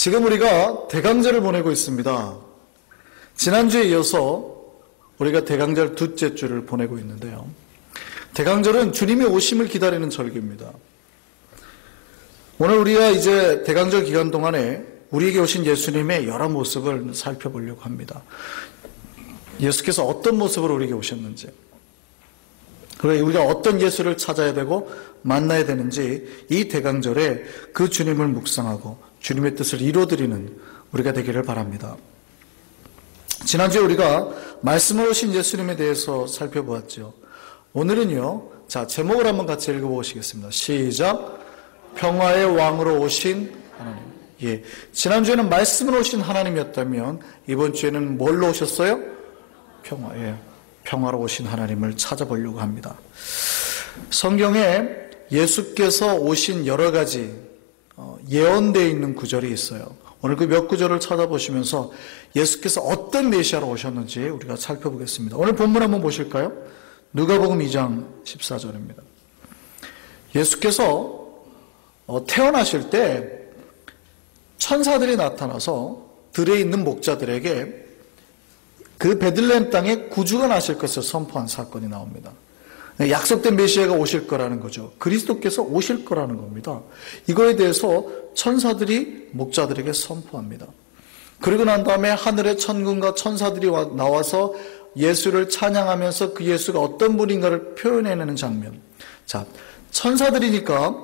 지금 우리가 대강절을 보내고 있습니다. 지난주에 이어서 우리가 대강절 둘째 주를 보내고 있는데요. 대강절은 주님의 오심을 기다리는 절기입니다. 오늘 우리가 이제 대강절 기간 동안에 우리에게 오신 예수님의 여러 모습을 살펴보려고 합니다. 예수께서 어떤 모습으로 우리에게 오셨는지, 그리고 우리가 어떤 예수를 찾아야 되고 만나야 되는지 이 대강절에 그 주님을 묵상하고 주님의 뜻을 이루어드리는 우리가 되기를 바랍니다. 지난주에 우리가 말씀으로 오신 예수님에 대해서 살펴보았죠. 오늘은요, 자, 제목을 한번 같이 읽어보시겠습니다. 시작. 평화의 왕으로 오신 하나님. 예, 지난주에는 말씀으로 오신 하나님이었다면 이번 주에는 뭘로 오셨어요? 평화. 예, 평화로 오신 하나님을 찾아보려고 합니다. 성경에 예수께서 오신 여러 가지 예언되어 있는 구절이 있어요. 오늘 그 몇 구절을 찾아보시면서 예수께서 어떤 메시아로 오셨는지 우리가 살펴보겠습니다. 오늘 본문 한번 보실까요? 누가복음 2장 14절입니다. 예수께서 태어나실 때 천사들이 나타나서 들에 있는 목자들에게 그 베들레헴 땅에 구주가 나실 것을 선포한 사건이 나옵니다. 약속된 메시아가 오실 거라는 거죠. 그리스도께서 오실 거라는 겁니다. 이거에 대해서 천사들이 목자들에게 선포합니다. 그리고 난 다음에 하늘의 천군과 천사들이 나와서 예수를 찬양하면서 그 예수가 어떤 분인가를 표현해내는 장면. 자, 천사들이니까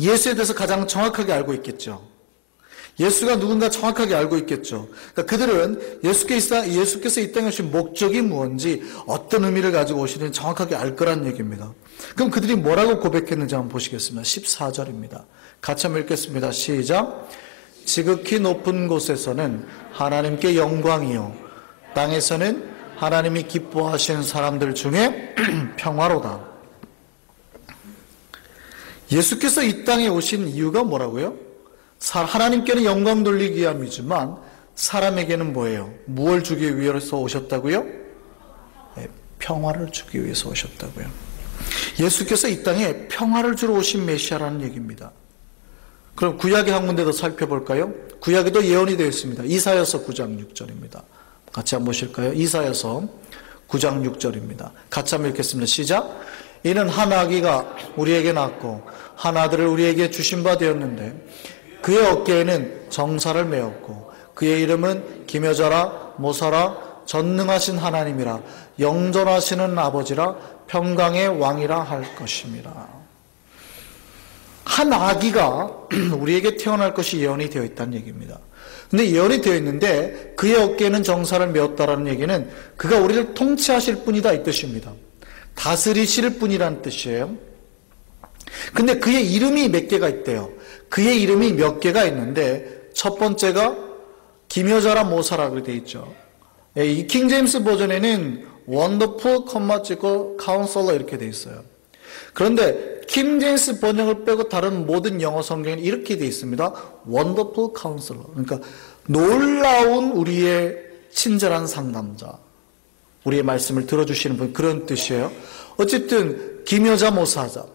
예수에 대해서 가장 정확하게 알고 있겠죠. 예수가 누군가 정확하게 알고 있겠죠. 그러니까 그들은 예수께서 이 땅에 오신 목적이 무엇인지 어떤 의미를 가지고 오시는지 정확하게 알 거란 얘기입니다. 그럼 그들이 뭐라고 고백했는지 한번 보시겠습니다. 14절입니다. 같이 한번 읽겠습니다. 시작. 지극히 높은 곳에서는 하나님께 영광이요 땅에서는 하나님이 기뻐하시는 사람들 중에 평화로다. 예수께서 이 땅에 오신 이유가 뭐라고요? 하나님께는 영광 돌리기 위함이지만 사람에게는 뭐예요? 무엇을 주기 위해서 오셨다고요? 네, 평화를 주기 위해서 오셨다고요. 예수께서 이 땅에 평화를 주러 오신 메시아라는 얘기입니다. 그럼 구약의 한 군데 더 살펴볼까요? 구약에도 예언이 되어 있습니다. 이사야서 9장 6절입니다. 같이 한번 보실까요? 이사야서 9장 6절입니다. 같이 한번 읽겠습니다. 시작. 이는 한 아기가 우리에게 낳고 한 아들을 우리에게 주신 바 되었는데 그의 어깨에는 정사를 메었고 그의 이름은 기묘자라 모사라 전능하신 하나님이라 영존하시는 아버지라 평강의 왕이라 할 것임이라. 한 아기가 우리에게 태어날 것이 예언이 되어 있다는 얘기입니다. 근데 예언이 되어 있는데 그의 어깨에는 정사를 메었다라는 얘기는 그가 우리를 통치하실 분이다 이 뜻입니다. 다스리실 분이라는 뜻이에요. 근데 그의 이름이 몇 개가 있대요. 그의 이름이 몇 개가 있는데 첫 번째가 기묘자라 모사라고 되어 있죠. 이 킹제임스 버전에는 원더풀 컴마 찍고 카운슬러 이렇게 되어 있어요. 그런데 킹제임스 번역을 빼고 다른 모든 영어 성경에는 이렇게 되어 있습니다. 원더풀 카운슬러. 그러니까 놀라운 우리의 친절한 상담자. 우리의 말씀을 들어주시는 분, 그런 뜻이에요. 어쨌든 기묘자 모사자.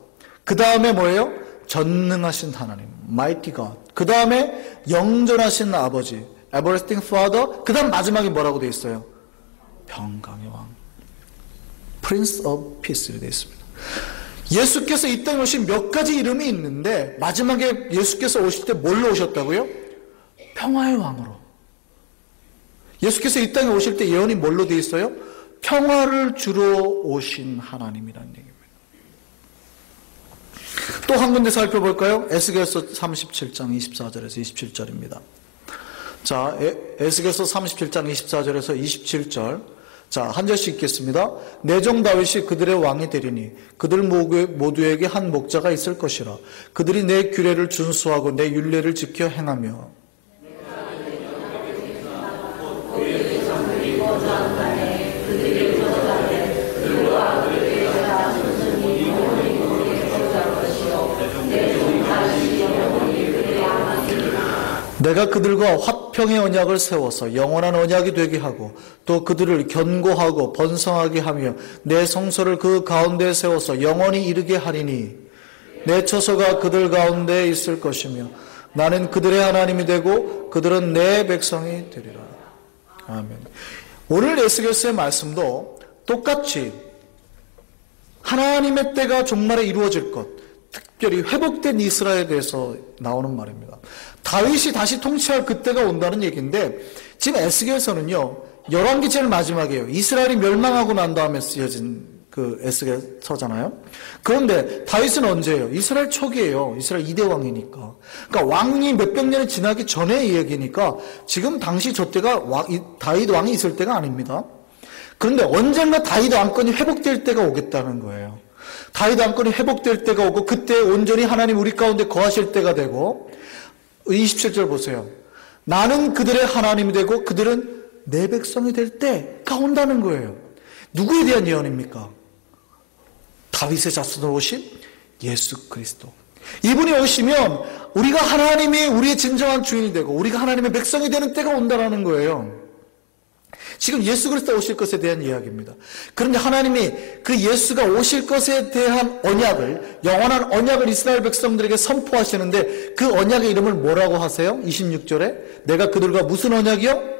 그 다음에 뭐예요? 전능하신 하나님, Mighty God. 그 다음에 영존하신 아버지, Everlasting Father. 그 다음 마지막에 뭐라고 되어 있어요? 평강의 왕, Prince of Peace로 되어 있습니다. 예수께서 이 땅에 오신 몇 가지 이름이 있는데 마지막에 예수께서 오실 때 뭘로 오셨다고요? 평화의 왕으로. 예수께서 이 땅에 오실 때 예언이 뭘로 되어 있어요? 평화를 주러 오신 하나님이라는 얘기입니다. 또 한 군데 살펴볼까요? 에스겔서 37장 24절에서 27절입니다. 자, 에스겔서 37장 24절에서 27절. 자, 한 절씩 읽겠습니다. 내 종 다윗이 그들의 왕이 되리니 그들 모두에게 한 목자가 있을 것이라. 그들이 내 규례를 준수하고 내 율례를 지켜 행하며 내가 그들과 화평의 언약을 세워서 영원한 언약이 되게 하고 또 그들을 견고하고 번성하게 하며 내 성소를 그 가운데에 세워서 영원히 이르게 하리니 내 처소가 그들 가운데에 있을 것이며 나는 그들의 하나님이 되고 그들은 내 백성이 되리라. 아멘. 오늘 에스겔서의 말씀도 똑같이 하나님의 때가 종말에 이루어질 것, 특별히 회복된 이스라엘에 대해서 나오는 말입니다. 다윗이 다시 통치할 그때가 온다는 얘기인데, 지금 에스겔서는요, 열왕기 제일 마지막이에요. 이스라엘이 멸망하고 난 다음에 쓰여진 그 에스겔서잖아요. 그런데 다윗은 언제예요? 이스라엘 초기예요. 이스라엘 2대 왕이니까. 그러니까 왕이 몇백 년이 지나기 전의 얘기니까 지금 당시 저 때가 다윗 왕이 있을 때가 아닙니다. 그런데 언젠가 다윗 왕권이 회복될 때가 오겠다는 거예요. 다윗 왕권이 회복될 때가 오고 그때 온전히 하나님 우리 가운데 거하실 때가 되고, 27절 보세요. 나는 그들의 하나님이 되고 그들은 내 백성이 될 때가 온다는 거예요. 누구에 대한 예언입니까? 다윗의 자손으로 오신 예수 그리스도. 이분이 오시면 우리가 하나님이 우리의 진정한 주인이 되고 우리가 하나님의 백성이 되는 때가 온다는 거예요. 지금 예수 그리스도 오실 것에 대한 이야기입니다. 그런데 하나님이 그 예수가 오실 것에 대한 언약을, 영원한 언약을 이스라엘 백성들에게 선포하시는데 그 언약의 이름을 뭐라고 하세요? 26절에 내가 그들과 무슨 언약이요?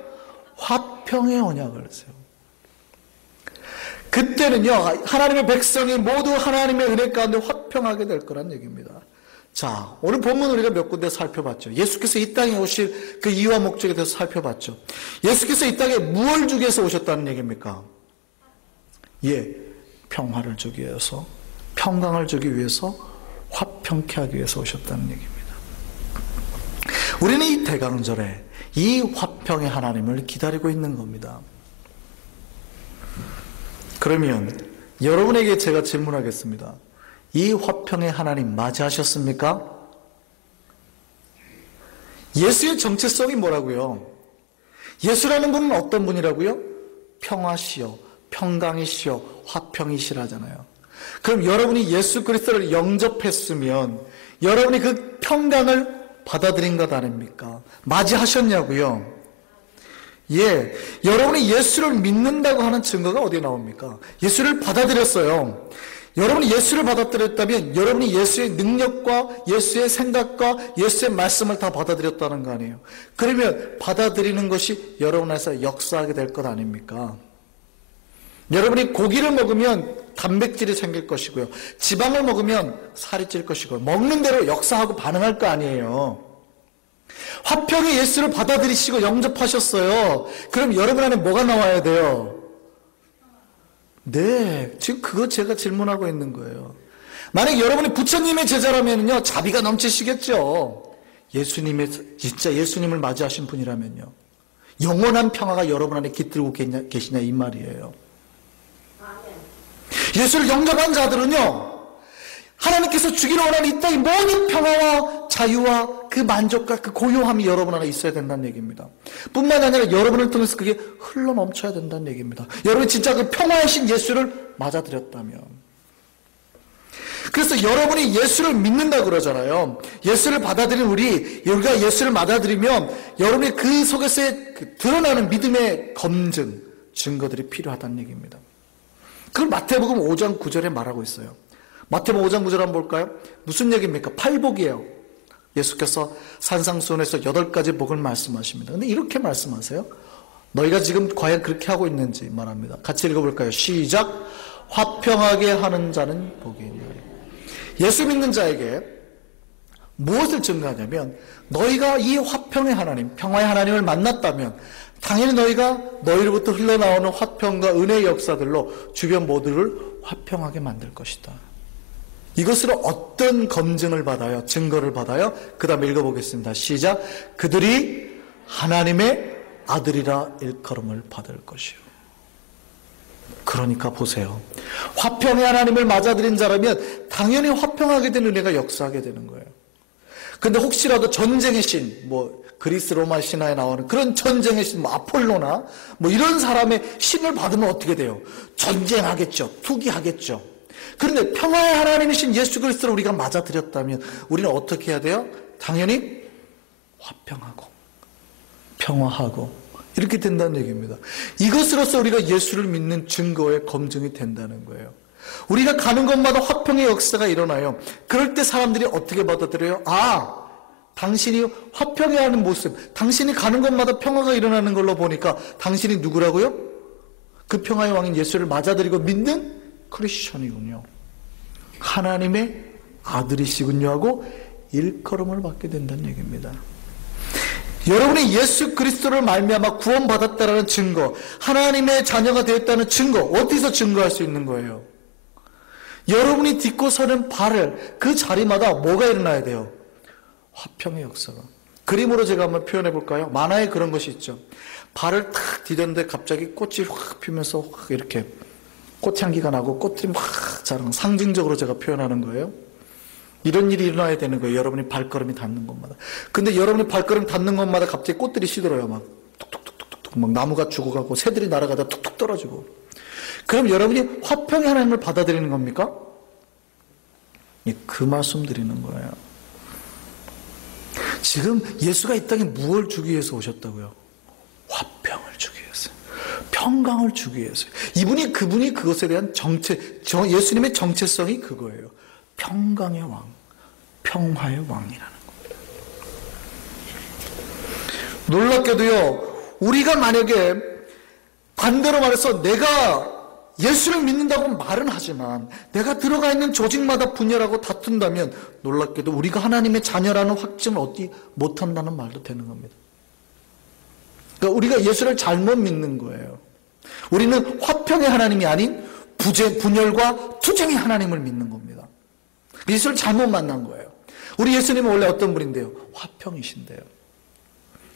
화평의 언약을 하세요. 그때는요, 하나님의 백성이 모두 하나님의 은혜 가운데 화평하게 될 거란 얘기입니다. 자, 오늘 본문 우리가 몇 군데 살펴봤죠. 예수께서 이 땅에 오실 그 이유와 목적에 대해서 살펴봤죠. 예수께서 이 땅에 무엇을 주기 위해서 오셨다는 얘기입니까? 예, 평화를 주기 위해서, 평강을 주기 위해서, 화평케 하기 위해서 오셨다는 얘기입니다. 우리는 이 대강절에 이 화평의 하나님을 기다리고 있는 겁니다. 그러면 여러분에게 제가 질문하겠습니다. 이 화평의 하나님 맞이하셨습니까? 예수의 정체성이 뭐라고요? 예수라는 분은 어떤 분이라고요? 평화시요, 평강이시요, 화평이시라잖아요. 그럼 여러분이 예수 그리스도를 영접했으면 여러분이 그 평강을 받아들인 것 아닙니까? 맞이하셨냐고요? 예, 여러분이 예수를 믿는다고 하는 증거가 어디에 나옵니까? 예수를 받아들였어요. 여러분이 예수를 받아들였다면 여러분이 예수의 능력과 예수의 생각과 예수의 말씀을 다 받아들였다는 거 아니에요. 그러면 받아들이는 것이 여러분 안에서 역사하게 될 것 아닙니까? 여러분이 고기를 먹으면 단백질이 생길 것이고요, 지방을 먹으면 살이 찔 것이고, 먹는 대로 역사하고 반응할 거 아니에요. 화평의 예수를 받아들이시고 영접하셨어요. 그럼 여러분 안에 뭐가 나와야 돼요? 네, 지금 그거 제가 질문하고 있는 거예요. 만약 여러분이 부처님의 제자라면요, 자비가 넘치시겠죠. 진짜 예수님을 맞이하신 분이라면요, 영원한 평화가 여러분 안에 깃들고 계시냐 이 말이에요. 예수를 영접한 자들은요, 하나님께서 주기를 원하는 이 땅의 모든 평화와 자유와 그 만족과 그 고요함이 여러분 안에 있어야 된다는 얘기입니다. 뿐만 아니라 여러분을 통해서 그게 흘러 넘쳐야 된다는 얘기입니다. 여러분이 진짜 그 평화이신 예수를 맞아들였다면. 그래서 여러분이 예수를 믿는다 그러잖아요. 예수를 받아들인 우리가 예수를 받아들이면 여러분이 그 속에서 드러나는 믿음의 검증, 증거들이 필요하다는 얘기입니다. 그걸 마태복음 5장 9절에 말하고 있어요. 마태복음 5장 9절 한번 볼까요? 무슨 얘기입니까? 팔복이에요. 예수께서 산상수훈에서 8가지 복을 말씀하십니다. 근데 이렇게 말씀하세요. 너희가 지금 과연 그렇게 하고 있는지 말합니다. 같이 읽어볼까요? 시작. 화평하게 하는 자는 복이 있나니. 예수 믿는 자에게 무엇을 증거하냐면, 너희가 이 화평의 하나님, 평화의 하나님을 만났다면 당연히 너희가 너희로부터 흘러나오는 화평과 은혜의 역사들로 주변 모두를 화평하게 만들 것이다. 이것으로 어떤 검증을 받아요? 증거를 받아요? 그 다음에 읽어보겠습니다. 시작. 그들이 하나님의 아들이라 일컬음을 받을 것이요. 그러니까 보세요. 화평의 하나님을 맞아들인 자라면 당연히 화평하게 된 은혜가 역사하게 되는 거예요. 근데 혹시라도 전쟁의 신, 그리스 로마 신화에 나오는 그런 전쟁의 신, 아폴로나 이런 사람의 신을 받으면 어떻게 돼요? 전쟁하겠죠. 투기하겠죠. 그런데 평화의 하나님이신 예수 그리스도를 우리가 맞아들였다면 우리는 어떻게 해야 돼요? 당연히 화평하고 평화하고 이렇게 된다는 얘기입니다. 이것으로서 우리가 예수를 믿는 증거의 검증이 된다는 거예요. 우리가 가는 곳마다 화평의 역사가 일어나요. 그럴 때 사람들이 어떻게 받아들여요? 당신이 화평해하는 모습, 당신이 가는 곳마다 평화가 일어나는 걸로 보니까 당신이 누구라고요? 그 평화의 왕인 예수를 맞아들이고 믿는 크리스천이군요. 하나님의 아들이시군요 하고 일컬음을 받게 된다는 얘기입니다. 여러분이 예수 그리스도를 말미암아 구원받았다는 증거, 하나님의 자녀가 되었다는 증거, 어디서 증거할 수 있는 거예요? 여러분이 딛고 서는 발을 그 자리마다 뭐가 일어나야 돼요? 화평의 역사가. 그림으로 제가 한번 표현해 볼까요? 만화에 그런 것이 있죠. 발을 탁 디뎠는데 갑자기 꽃이 확 피면서 확 이렇게 꽃향기가 나고 꽃들이 막 자라는, 상징적으로 제가 표현하는 거예요. 이런 일이 일어나야 되는 거예요. 여러분이 발걸음이 닿는 곳마다. 근데 여러분이 발걸음 닿는 곳마다 갑자기 꽃들이 시들어요. 막 툭툭툭툭툭 막 나무가 죽어가고 새들이 날아가다 툭툭 떨어지고. 그럼 여러분이 화평의 하나님을 받아들이는 겁니까? 그 말씀 드리는 거예요. 지금 예수가 이 땅에 무엇을 주기 위해서 오셨다고요? 화평을 주기 위해서, 평강을 주기 위해서. 그분이 그것에 대한 예수님의 정체성이 그거예요. 평강의 왕, 평화의 왕이라는 겁니다. 놀랍게도요, 우리가 만약에 반대로 말해서 내가 예수를 믿는다고 말은 하지만 내가 들어가 있는 조직마다 분열하고 다툰다면 놀랍게도 우리가 하나님의 자녀라는 확증을 얻지 못한다는 말도 되는 겁니다. 그러니까 우리가 예수를 잘못 믿는 거예요. 우리는 화평의 하나님이 아닌 분열과 투쟁의 하나님을 믿는 겁니다. 예수를 잘못 만난 거예요. 우리 예수님은 원래 어떤 분인데요? 화평이신데요.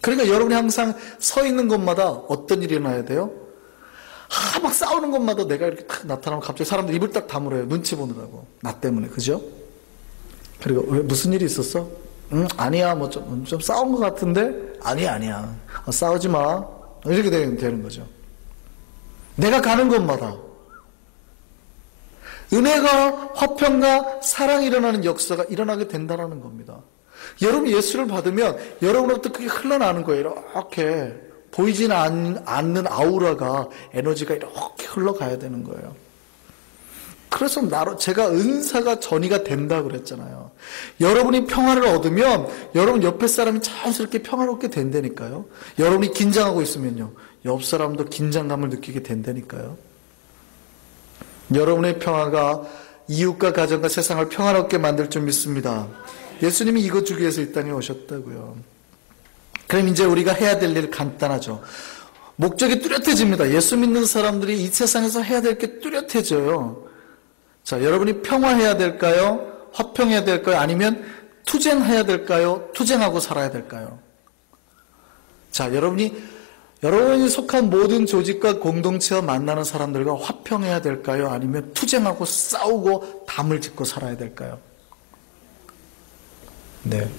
그러니까 여러분이 항상 서 있는 곳마다 어떤 일이 일어나야 돼요? 막 싸우는 것마다 내가 이렇게 딱 나타나면 갑자기 사람들 입을 딱 다물어요. 눈치 보느라고. 나 때문에. 그죠? 그리고 왜 무슨 일이 있었어? 아니야. 뭐 좀 싸운 것 같은데? 아니야. 싸우지 마. 이렇게 되는 거죠. 내가 가는 곳마다 은혜가, 화평과 사랑이 일어나는 역사가 일어나게 된다는 겁니다. 여러분 예수를 받으면 여러분으로부터 그게 흘러나는 거예요. 이렇게 보이지는 않는 아우라가, 에너지가 이렇게 흘러가야 되는 거예요. 그래서 제가 은사가 전이가 된다 그랬잖아요. 여러분이 평화를 얻으면 여러분 옆에 사람이 자연스럽게 평화롭게 된다니까요. 여러분이 긴장하고 있으면요, 옆 사람도 긴장감을 느끼게 된다니까요. 여러분의 평화가 이웃과 가정과 세상을 평화롭게 만들 줄 믿습니다. 예수님이 이것 주기 위해서 이 땅에 오셨다고요. 그럼 이제 우리가 해야 될 일 간단하죠. 목적이 뚜렷해집니다. 예수 믿는 사람들이 이 세상에서 해야 될 게 뚜렷해져요. 자, 여러분이 평화해야 될까요? 화평해야 될까요? 아니면 투쟁해야 될까요? 투쟁하고 살아야 될까요? 자, 여러분이 속한 모든 조직과 공동체와 만나는 사람들과 화평해야 될까요? 아니면 투쟁하고 싸우고 담을 짓고 살아야 될까요? 네.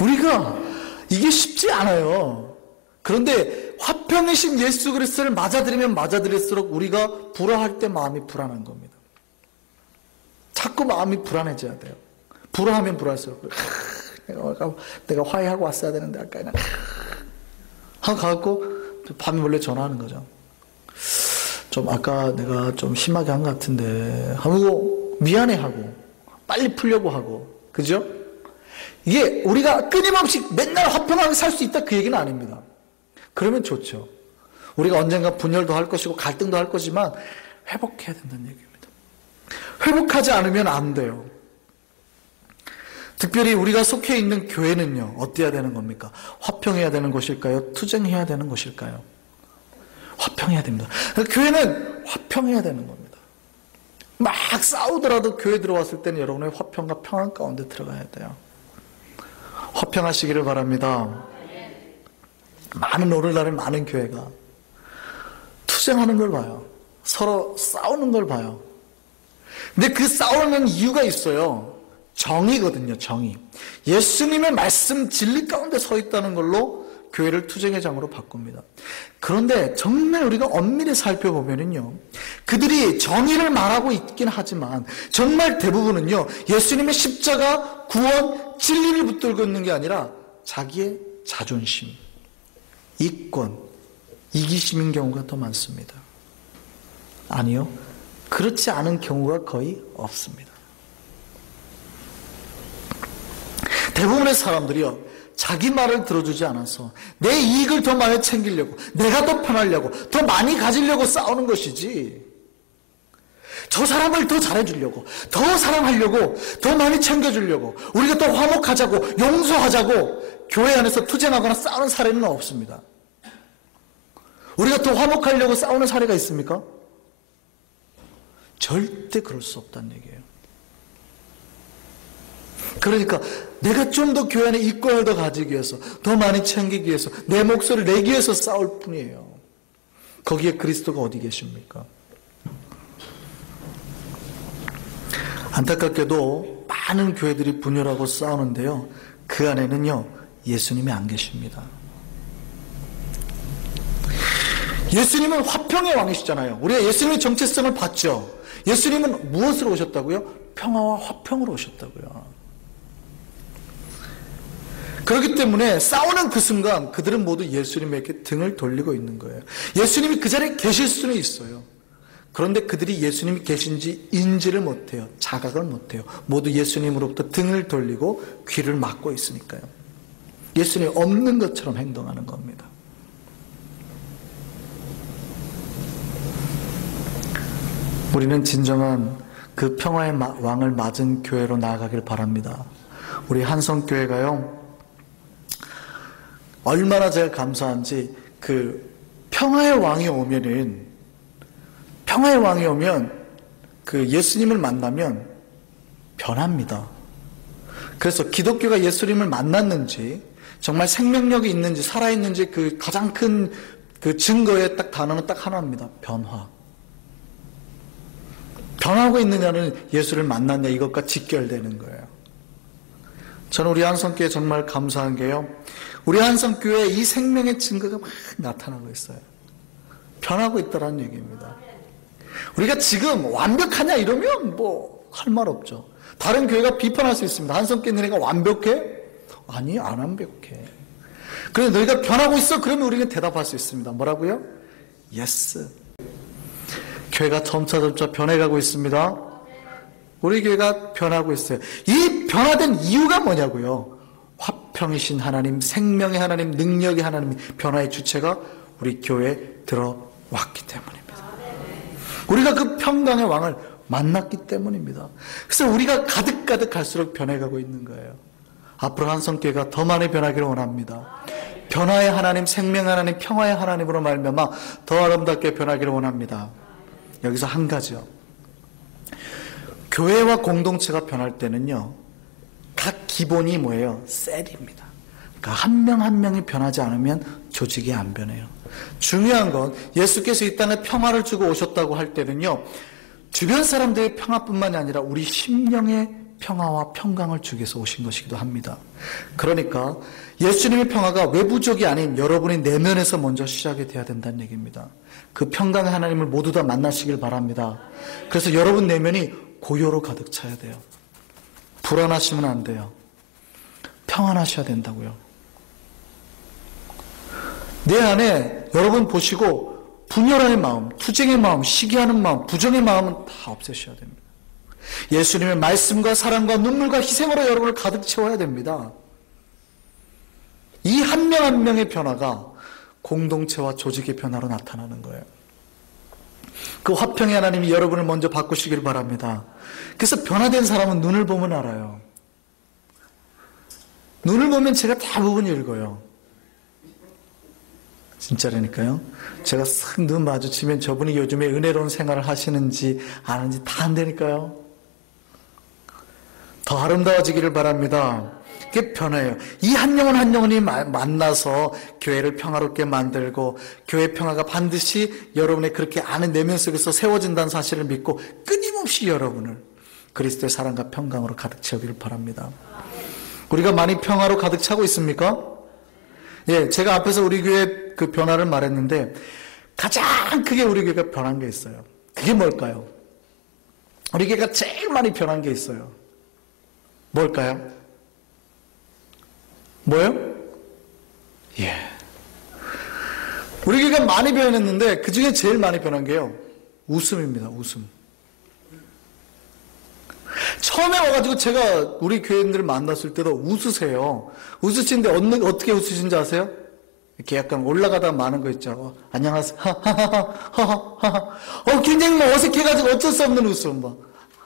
우리가 이게 쉽지 않아요. 그런데 화평이신 예수 그리스도를 맞아들이면 맞아들일수록 우리가 불화할 때 마음이 불안한 겁니다. 자꾸 마음이 불안해져야 돼요. 불화하면 불화할수록 내가 화해하고 왔어야 되는데 아까 그냥 하고 가갖고 밤에 몰래 전화하는 거죠. 좀 아까 내가 좀 심하게 한 것 같은데 하고 미안해하고 빨리 풀려고 하고, 그죠? 이게 우리가 끊임없이 맨날 화평하게 살 수 있다 그 얘기는 아닙니다. 그러면 좋죠. 우리가 언젠가 분열도 할 것이고 갈등도 할 거지만 회복해야 된다는 얘기입니다. 회복하지 않으면 안 돼요. 특별히 우리가 속해 있는 교회는요, 어때야 되는 겁니까? 화평해야 되는 곳일까요? 투쟁해야 되는 곳일까요? 화평해야 됩니다. 교회는 화평해야 되는 겁니다. 막 싸우더라도 교회 들어왔을 때는 여러분의 화평과 평안 가운데 들어가야 돼요. 화평하시기를 바랍니다. 오늘날에 많은 교회가 투쟁하는 걸 봐요. 서로 싸우는 걸 봐요. 근데 그 싸우는 이유가 있어요. 정의거든요, 정의. 예수님의 말씀 진리 가운데 서 있다는 걸로 교회를 투쟁의 장으로 바꿉니다. 그런데 정말 우리가 엄밀히 살펴보면요, 그들이 정의를 말하고 있긴 하지만 정말 대부분은요, 예수님의 십자가, 구원, 진리를 붙들고 있는 게 아니라 자기의 자존심, 이권, 이기심인 경우가 더 많습니다. 아니요, 그렇지 않은 경우가 거의 없습니다. 대부분의 사람들이요, 자기 말을 들어주지 않아서 내 이익을 더 많이 챙기려고, 내가 더 편하려고, 더 많이 가지려고 싸우는 것이지, 저 사람을 더 잘해주려고, 더 사랑하려고, 더 많이 챙겨주려고, 우리가 더 화목하자고, 용서하자고 교회 안에서 투쟁하거나 싸우는 사례는 없습니다. 우리가 더 화목하려고 싸우는 사례가 있습니까? 절대 그럴 수 없다는 얘기예요. 그러니까 내가 좀 더 교회 안에 이권을 더 가지기 위해서, 더 많이 챙기기 위해서, 내 목소리를 내기 위해서 싸울 뿐이에요. 거기에 그리스도가 어디 계십니까? 안타깝게도 많은 교회들이 분열하고 싸우는데요, 그 안에는요, 예수님이 안 계십니다. 예수님은 화평의 왕이시잖아요. 우리가 예수님의 정체성을 봤죠. 예수님은 무엇으로 오셨다고요? 평화와 화평으로 오셨다고요. 그렇기 때문에 싸우는 그 순간 그들은 모두 예수님에게 등을 돌리고 있는 거예요. 예수님이 그 자리에 계실 수는 있어요. 그런데 그들이 예수님이 계신지 인지를 못해요. 자각을 못해요. 모두 예수님으로부터 등을 돌리고 귀를 막고 있으니까요. 예수님이 없는 것처럼 행동하는 겁니다. 우리는 진정한 그 평화의 왕을 맞은 교회로 나아가길 바랍니다. 우리 한성교회가요, 얼마나 제가 감사한지, 그 평화의 왕이 오면 그 예수님을 만나면 변합니다. 그래서 기독교가 예수님을 만났는지, 정말 생명력이 있는지 살아있는지 그 가장 큰 그 증거의 딱 단어는 딱 하나입니다. 변화. 변하고 있느냐는 예수를 만났냐, 이것과 직결되는 거예요. 저는 우리 한성교회 정말 감사한 게요, 우리 한성교회에 이 생명의 증거가 막 나타나고 있어요. 변하고 있다는 얘기입니다. 우리가 지금 완벽하냐 이러면 뭐 할 말 없죠. 다른 교회가 비판할 수 있습니다. 한성교회 너희가 완벽해? 아니, 안 완벽해. 그런데 너희가 변하고 있어? 그러면 우리는 대답할 수 있습니다. 뭐라고요? 예스. 교회가 점차 변해가고 있습니다. 우리 교회가 변하고 있어요. 이 변화된 이유가 뭐냐고요? 화평이신 하나님, 생명의 하나님, 능력의 하나님, 변화의 주체가 우리 교회에 들어왔기 때문입니다. 우리가 그 평강의 왕을 만났기 때문입니다. 그래서 우리가 가득가득 갈수록 변해가고 있는 거예요. 앞으로 한성교회가 더 많이 변하기를 원합니다. 변화의 하나님, 생명의 하나님, 평화의 하나님으로 말미암아 더 아름답게 변하기를 원합니다. 여기서 한 가지요. 교회와 공동체가 변할 때는요, 각 기본이 뭐예요? 셀입니다. 그러니까 한 명 한 명이 변하지 않으면 조직이 안 변해요. 중요한 건 예수께서 이 땅에 평화를 주고 오셨다고 할 때는요, 주변 사람들의 평화뿐만이 아니라 우리 심령의 평화와 평강을 주기 위해서 오신 것이기도 합니다. 그러니까 예수님의 평화가 외부적이 아닌 여러분의 내면에서 먼저 시작이 돼야 된다는 얘기입니다. 그 평강의 하나님을 모두 다 만나시길 바랍니다. 그래서 여러분 내면이 고요로 가득 차야 돼요. 불안하시면 안 돼요. 평안하셔야 된다고요. 내 안에 여러분 보시고 분열의 마음, 투쟁의 마음, 시기하는 마음, 부정의 마음은 다 없애셔야 됩니다. 예수님의 말씀과 사랑과 눈물과 희생으로 여러분을 가득 채워야 됩니다. 이 한 명 한 명의 변화가 공동체와 조직의 변화로 나타나는 거예요. 그 화평의 하나님이 여러분을 먼저 바꾸시길 바랍니다. 그래서 변화된 사람은 눈을 보면 알아요. 눈을 보면 제가 대부분 읽어요. 진짜라니까요. 제가 싹 눈 마주치면 저분이 요즘에 은혜로운 생활을 하시는지 아는지 다 안다니까요. 더 아름다워지기를 바랍니다. 그게 변화예요. 이 한 영혼 한 영혼이 만나서 교회를 평화롭게 만들고 교회 평화가 반드시 여러분의 그렇게 아는 내면 속에서 세워진다는 사실을 믿고 끊임없이 여러분을 그리스도의 사랑과 평강으로 가득 채우기를 바랍니다. 우리가 많이 평화로 가득 차고 있습니까? 예, 제가 앞에서 우리 교회 그 변화를 말했는데 가장 크게 우리 교회가 변한 게 있어요. 그게 뭘까요? 우리 교회가 제일 많이 변한 게 있어요. 뭘까요? 뭐요? 예. 우리 교회가 많이 변했는데 그 중에 제일 많이 변한 게요, 웃음입니다. 웃음. 처음에 와가지고 제가 우리 교인들을 만났을 때도 웃으세요. 웃으시는데 어떻게 웃으신지 아세요? 이렇게 약간 올라가다 마는 거 있죠. 안녕하세요. 굉장히 막 어색해가지고 어쩔 수 없는 웃음.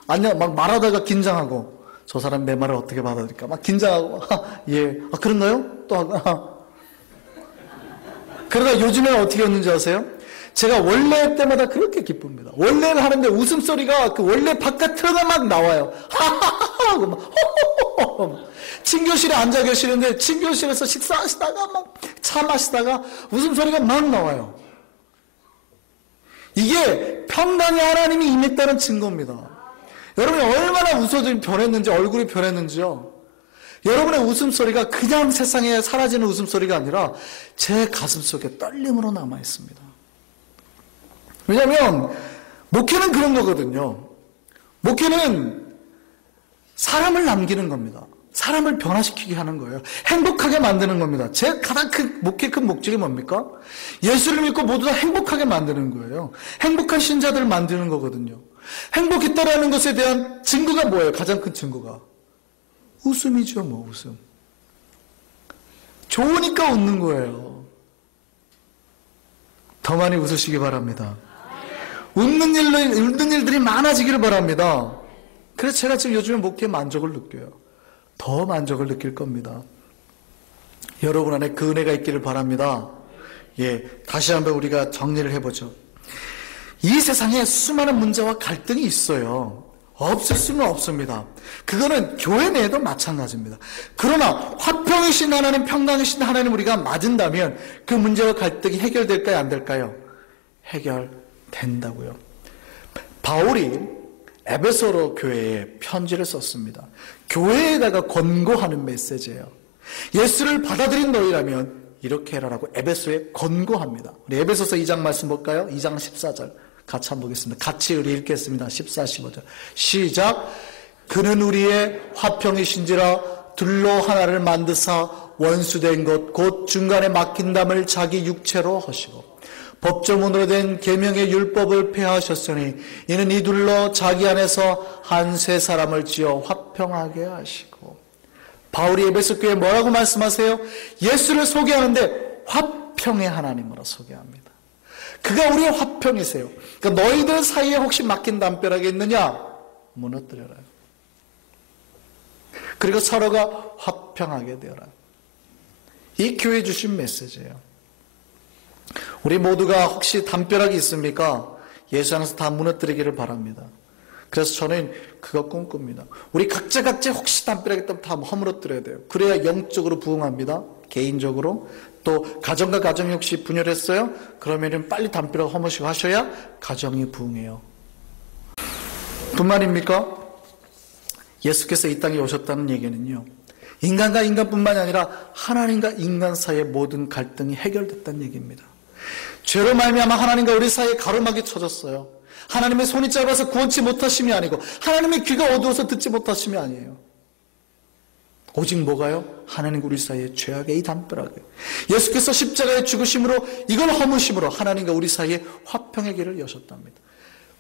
막 말하다가 긴장하고, 저 사람 내 말을 어떻게 받아들일까? 막 긴장하고, 예. 그런가요? 또 하고, 그러다 요즘에는 어떻게 웃는지 아세요? 제가 원래 때마다 그렇게 기쁩니다. 원래를 하는데 웃음소리가 그 원래 바깥으로 막 나와요. 하하하하 막 호호호호. 친교실에 앉아 계시는데 친교실에서 식사하시다가 막 차 마시다가 웃음소리가 막 나와요. 이게 평강의 하나님이 임했다는 증거입니다. 여러분이 얼마나 웃어도 변했는지, 얼굴이 변했는지요. 여러분의 웃음소리가 그냥 세상에 사라지는 웃음소리가 아니라 제 가슴속에 떨림으로 남아있습니다. 왜냐하면 목회는 그런 거거든요. 목회는 사람을 남기는 겁니다. 사람을 변화시키게 하는 거예요. 행복하게 만드는 겁니다. 제 가장 큰 목회의 큰 목적이 뭡니까? 예수를 믿고 모두 다 행복하게 만드는 거예요. 행복한 신자들을 만드는 거거든요. 행복했다라는 것에 대한 증거가 뭐예요? 가장 큰 증거가 웃음이죠. 웃음. 좋으니까 웃는 거예요. 더 많이 웃으시기 바랍니다. 웃는 일들이 많아지기를 바랍니다. 그래서 제가 지금 요즘에 목회에 만족을 느껴요. 더 만족을 느낄 겁니다. 여러분 안에 그 은혜가 있기를 바랍니다. 예, 다시 한번 우리가 정리를 해보죠. 이 세상에 수많은 문제와 갈등이 있어요. 없을 수는 없습니다. 그거는 교회 내에도 마찬가지입니다. 그러나 화평이신 하나님, 평강이신 하나님 우리가 맞은다면 그 문제와 갈등이 해결될까요? 안 될까요? 해결된다고요. 바울이 에베소로 교회에 편지를 썼습니다. 교회에다가 권고하는 메시지예요. 예수를 받아들인 너희라면 이렇게 해라라고 에베소에 권고합니다. 우리 에베소서 2장 말씀 볼까요? 2장 14절 같이 한번 보겠습니다. 같이 우리 읽겠습니다. 14, 15절 시작. 그는 우리의 화평이신지라 둘로 하나를 만드사 원수된 것 곧 중간에 막힌 담을 자기 육체로 하시고 법조문으로 된 계명의 율법을 폐하셨으니 이는 이 둘로 자기 안에서 한 세 사람을 지어 화평하게 하시고. 바울이 에베소 교회에 뭐라고 말씀하세요? 예수를 소개하는데 화평의 하나님으로 소개합니다. 그가 우리의 화평이세요. 그러니까 너희들 사이에 혹시 막힌 담벼락이 있느냐? 무너뜨려라. 그리고 서로가 화평하게 되어라. 이 교회 주신 메시지예요. 우리 모두가 혹시 담벼락이 있습니까? 예수 안에서 다 무너뜨리기를 바랍니다. 그래서 저는 그거 꿈꿉니다. 우리 각자 혹시 담벼락이 있다면 다 허물어뜨려야 돼요. 그래야 영적으로 부흥합니다. 개인적으로. 또 가정과 가정이 혹시 분열했어요? 그러면 빨리 담벼락 허무시고 하셔야 가정이 부흥해요. 뿐만입니까? 예수께서 이 땅에 오셨다는 얘기는요, 인간과 인간뿐만이 아니라 하나님과 인간 사이의 모든 갈등이 해결됐다는 얘기입니다. 죄로 말미암아 하나님과 우리 사이에 가로막이 쳐졌어요. 하나님의 손이 짧아서 구원치 못하심이 아니고 하나님의 귀가 어두워서 듣지 못하심이 아니에요. 오직 뭐가요? 하나님과 우리 사이의 죄악의 이 담벼락에 예수께서 십자가의 죽으심으로 이걸 허무심으로 하나님과 우리 사이에 화평의 길을 여셨답니다.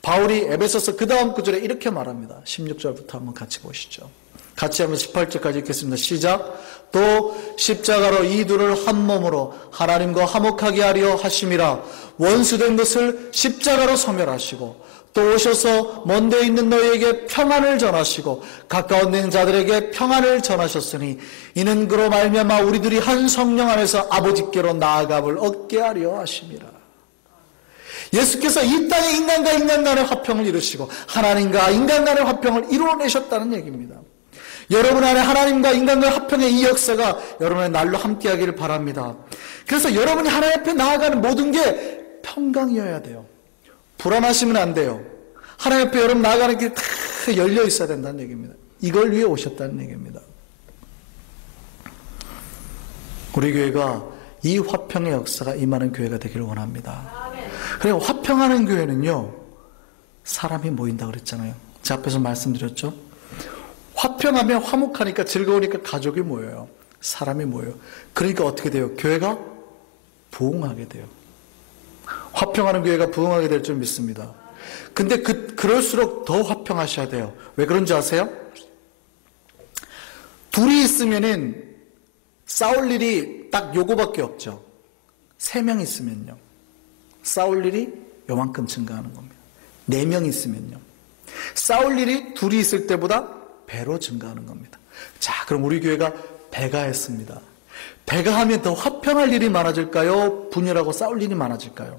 바울이 에베소서 그 다음 구절에 이렇게 말합니다. 16절부터 한번 같이 보시죠. 같이 한번 18절까지 읽겠습니다. 시작. 또 십자가로 이 둘을 한 몸으로 하나님과 화목하게 하려 하심이라. 원수된 것을 십자가로 소멸하시고 또 오셔서 먼데 있는 너희에게 평안을 전하시고 가까운 데 있는 자들에게 평안을 전하셨으니 이는 그로 말미암아 우리들이 한 성령 안에서 아버지께로 나아감을 얻게 하려 하심이라. 예수께서 이 땅에 인간과 인간 간의 화평을 이루시고 하나님과 인간 간의 화평을 이루어내셨다는 얘기입니다. 여러분 안에 하나님과 인간과 화평의 이 역사가 여러분의 날로 함께하기를 바랍니다. 그래서 여러분이 하나님 앞에 나아가는 모든 게 평강이어야 돼요. 불안하시면 안 돼요. 하나님 앞에 여러분 나아가는 길이 다 열려 있어야 된다는 얘기입니다. 이걸 위해 오셨다는 얘기입니다. 우리 교회가 이 화평의 역사가 임하는 교회가 되기를 원합니다. 그리고 화평하는 교회는요, 사람이 모인다고 그랬잖아요. 제 앞에서 말씀드렸죠. 화평하면 화목하니까 즐거우니까 가족이 모여요. 사람이 모여요. 그러니까 어떻게 돼요? 교회가 부흥하게 돼요. 화평하는 교회가 부흥하게 될 줄 믿습니다. 근데 그럴수록 더 화평하셔야 돼요. 왜 그런지 아세요? 둘이 있으면은 싸울 일이 딱 요거밖에 없죠. 3명 있으면요. 싸울 일이 요만큼 증가하는 겁니다. 4명 있으면요. 싸울 일이 둘이 있을 때보다 배로 증가하는 겁니다. 자, 그럼 우리 교회가 배가 했습니다. 배가 하면 더 화평할 일이 많아질까요? 분열하고 싸울 일이 많아질까요?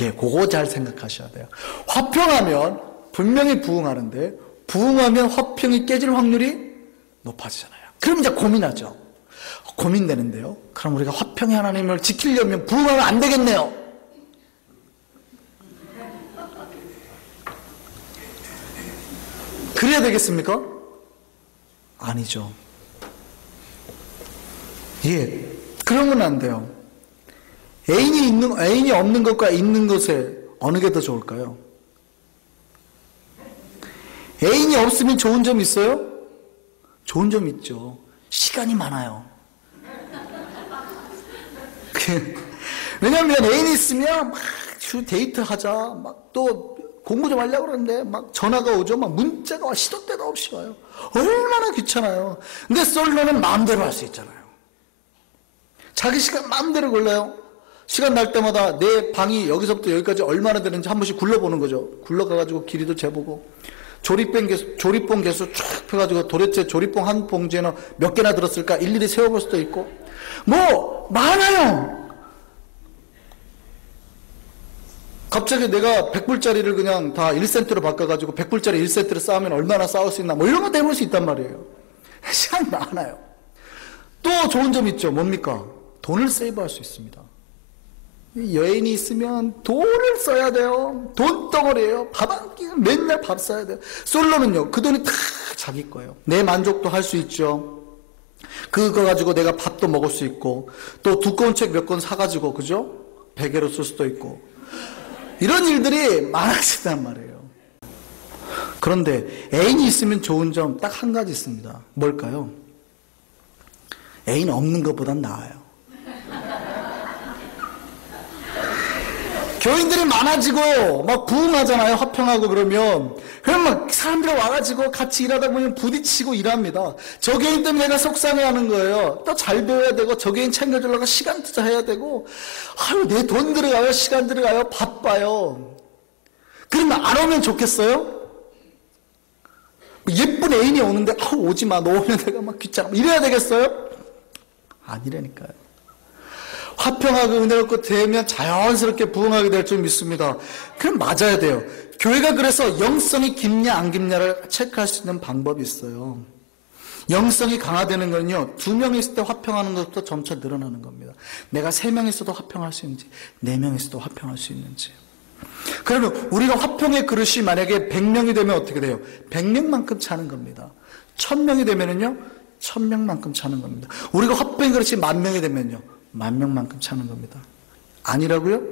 예, 그거 잘 생각하셔야 돼요. 화평하면 분명히 부흥하는데 부흥하면 화평이 깨질 확률이 높아지잖아요. 그럼 이제 고민하죠. 고민되는데요. 그럼 우리가 화평의 하나님을 지키려면 부흥하면 안 되겠네요. 그래야 되겠습니까? 아니죠. 예, 그러면 안 돼요. 애인이 없는 것과 있는 것에 어느 게 더 좋을까요? 애인이 없으면 좋은 점 있어요? 좋은 점 있죠. 시간이 많아요. 왜냐면 애인이 있으면 막 데이트하자, 막 또 공부 좀 하려고 그러는데 막 전화가 오죠. 막 문자가 와, 시도 때도 없이 와요. 얼마나 귀찮아요. 근데 솔로는 마음대로 할 수 있잖아요. 자기 시간 마음대로 골라요. 시간 날 때마다 내 방이 여기서부터 여기까지 얼마나 되는지 한 번씩 굴러보는 거죠. 굴러가가지고 길이도 재보고 조립봉 개수 쫙 펴가지고 도대체 조립봉 한 봉지에는 몇 개나 들었을까 일일이 세워볼 수도 있고 뭐 많아요. 갑자기 내가 100불짜리를 그냥 다 1센트로 바꿔가지고 100불짜리 1센트를 쌓으면 얼마나 쌓을 수 있나 뭐 이런 거 해볼 수 있단 말이에요. 시간이 많아요. 또 좋은 점 있죠. 뭡니까? 돈을 세이브할 수 있습니다. 여인이 있으면 돈을 써야 돼요. 돈덩어리예요. 밥 한 끼 맨날 밥 사야 돼요. 솔로는요. 그 돈이 다 자기 거예요. 내 만족도 할 수 있죠. 그거 가지고 내가 밥도 먹을 수 있고 또 두꺼운 책 몇 권 사가지고 그죠? 베개로 쓸 수도 있고 이런 일들이 많아진단 말이에요. 그런데 애인이 있으면 좋은 점 딱 한 가지 있습니다. 뭘까요? 애인 없는 것보단 나아요. 교인들이 많아지고 막 부흥하잖아요. 화평하고 그러면 막 사람들이 와가지고 같이 일하다 보면 부딪히고 일합니다. 저 교인 때문에 내가 속상해하는 거예요. 또 잘 배워야 되고 저 교인 챙겨주려고 시간 투자해야 되고 아유 내 돈 들어가요. 시간 들어가요. 바빠요. 그러면 안 오면 좋겠어요? 예쁜 애인이 오는데 아우 오지마 너 오면 내가 막 귀찮아 이래야 되겠어요? 아니라니까요. 화평하고 은혜롭고 되면 자연스럽게 부흥하게 될 줄 믿습니다. 그럼 맞아야 돼요. 교회가 그래서 영성이 깊냐 안 깊냐를 체크할 수 있는 방법이 있어요. 영성이 강화되는 건요. 2명 있을 때 화평하는 것부터 점차 늘어나는 겁니다. 내가 3명 있어도 화평할 수 있는지 4명 있어도 화평할 수 있는지. 그러면 우리가 화평의 그릇이 만약에 100명이 되면 어떻게 돼요? 100명만큼 차는 겁니다. 1000명이 되면은요 1000명만큼 차는 겁니다. 우리가 화평의 그릇이 10,000명이 되면요 10,000명만큼 차는 겁니다. 아니라고요?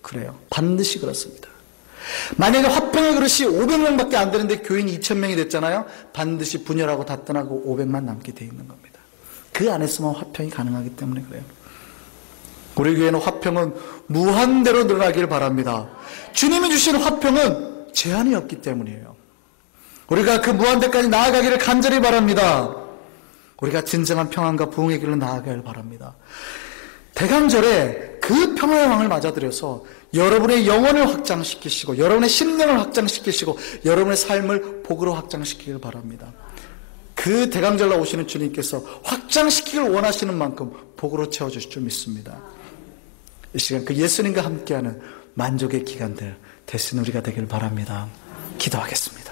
그래요. 반드시 그렇습니다. 만약에 화평의 그릇이 500명밖에 안 되는데 교인이 2,000명이 됐잖아요. 반드시 분열하고 다 떠나고 500만 남게 돼 있는 겁니다. 그 안에서만 화평이 가능하기 때문에 그래요. 우리 교회는 화평은 무한대로 늘어나길 바랍니다. 주님이 주시는 화평은 제한이 없기 때문이에요. 우리가 그 무한대까지 나아가기를 간절히 바랍니다. 우리가 진정한 평안과 부흥의 길로 나아가길 바랍니다. 대강절에 그 평화의 왕을 맞아들여서 여러분의 영혼을 확장시키시고 여러분의 심령을 확장시키시고 여러분의 삶을 복으로 확장시키길 바랍니다. 그 대강절로 오시는 주님께서 확장시키길 원하시는 만큼 복으로 채워주실 줄 믿습니다. 이 시간 그 예수님과 함께하는 만족의 기간들 되시는 우리가 되길 바랍니다. 기도하겠습니다.